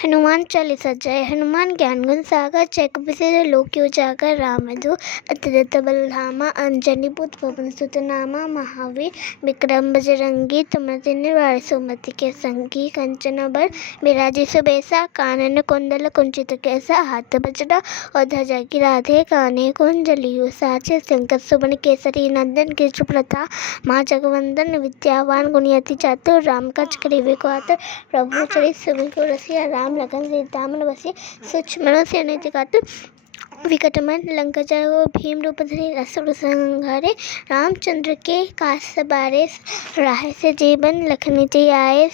हनुमान चालीसा। जय हनुमान ज्ञान गुण सागर, जय कपीस लोक उजागर, रामधू अतुलित बलधामा, अंजनी पुत्र पवन सुत नामा, महावीर विक्रम बजरंगी, तुमति निवार सुमति के संगी, कंचन बर बिराजी सुबेसा, कानन कुंडल कुंचित केसा, हाथ बजरा और ध्वजा गिराधे, काने कुंजलियो साचे, शंकर सुवन केसरी नंदन, कृष्ण प्रताप माँ जगवंदन, विद्यावान गुणियति चातुर, राम काज करिबे को आतुर, प्रभु चरित सुनि रसिया, राम लखन सीता मन बसिया, सूक्ष्म से अनिति कातुर, विकटमन लंका जय, भीम रूप धरि असुर संहारे, रामचंद्र के काज सवारे, राह से जीवन लखन जियाए,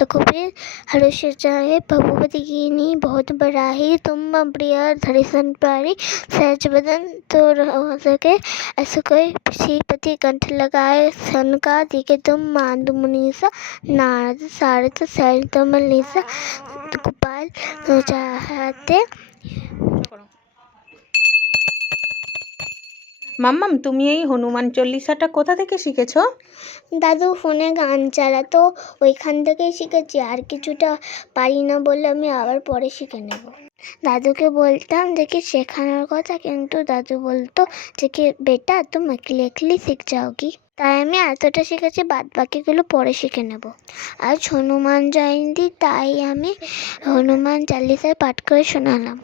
रघुबीर हर्ष जाए, भगवती कीन्ही बहुत बड़ाई, तुम मम प्रिय धरि सन प्यारी, सहज बदन तो रह सके, ऐसे कोई श्रीपति कंठ लगाए, सनकादिक तुम मांदु मुनीसा, नारद सारद सहित मनीसा, गोपाल चाहते। মাম্মাম, তুমি এই হনুমান চল্লিশাটা কোথা থেকে শিখেছো? দাদু ফোনে গান চালাতো, ওইখান থেকেই শিখেছি। আর কিছুটা পারি না বলে আমি আবার পরে শিখে নেব। দাদুকে বলতাম যে কি শেখানোর কথা, কিন্তু দাদু বলতো যে কি বেটা তুম अकेले अकेले শিখ যাওগি। তাই আমি এতটা শিখেছি, বাদ বাকিগুলো পরে শিখে নেব। আজ হনুমান জয়ন্তী, তাই আমি হনুমান চালিসা পাঠ করে শোনালাম।